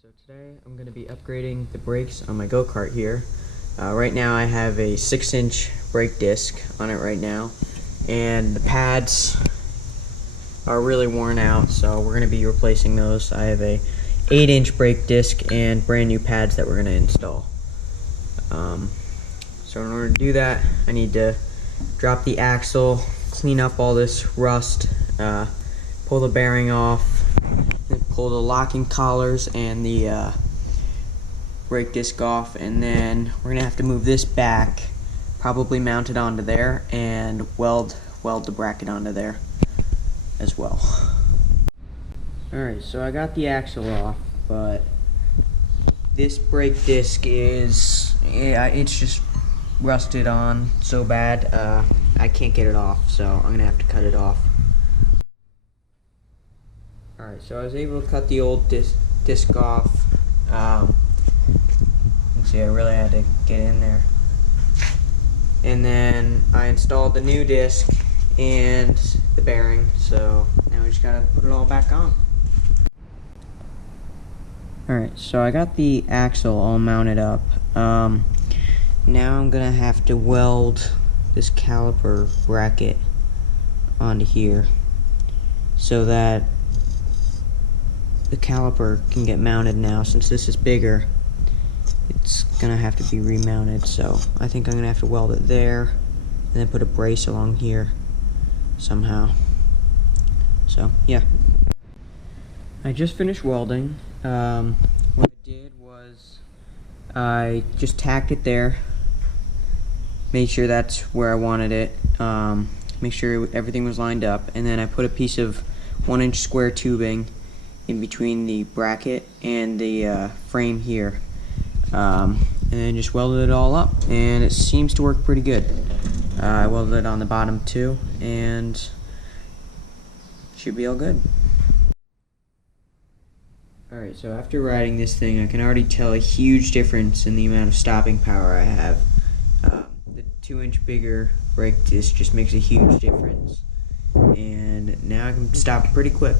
So today I'm going to be upgrading the brakes on my go-kart here. Right now I have a 6-inch brake disc on it right now, and the pads are really worn out, so we're going to be replacing those. I have a 8-inch brake disc and brand new pads that we're going to install. So in order to do that, I need to drop the axle, clean up all this rust, pull the bearing off, then pull the locking collars and the brake disc off, and then we're gonna have to move this back, probably mount it onto there, and weld the bracket onto there as well. Alright, so I got the axle off, but this brake disc is, it's just rusted on so bad, I can't get it off, so I'm gonna have to cut it off. Alright, so I was able to cut the old disc off. You can see I really had to get in there. And then I installed the new disc and the bearing, so now we just gotta put it all back on. Alright, so I got the axle all mounted up. Now I'm gonna have to weld this caliper bracket onto here so that the caliper can get mounted now. Since this is bigger, it's gonna have to be remounted, so I think I'm gonna have to weld it there and then put a brace along here somehow. So yeah, I just finished welding. What I did was I just tacked it there, made sure that's where I wanted it, make sure everything was lined up, and then I put a piece of 1-inch square tubing in between the bracket and the frame here, and then just welded it all up, and it seems to work pretty good. I welded it on the bottom too, and should be all good. Alright, so after riding this thing, I can already tell a huge difference in the amount of stopping power I have. The 2-inch bigger brake disc just makes a huge difference, and now I can stop pretty quick.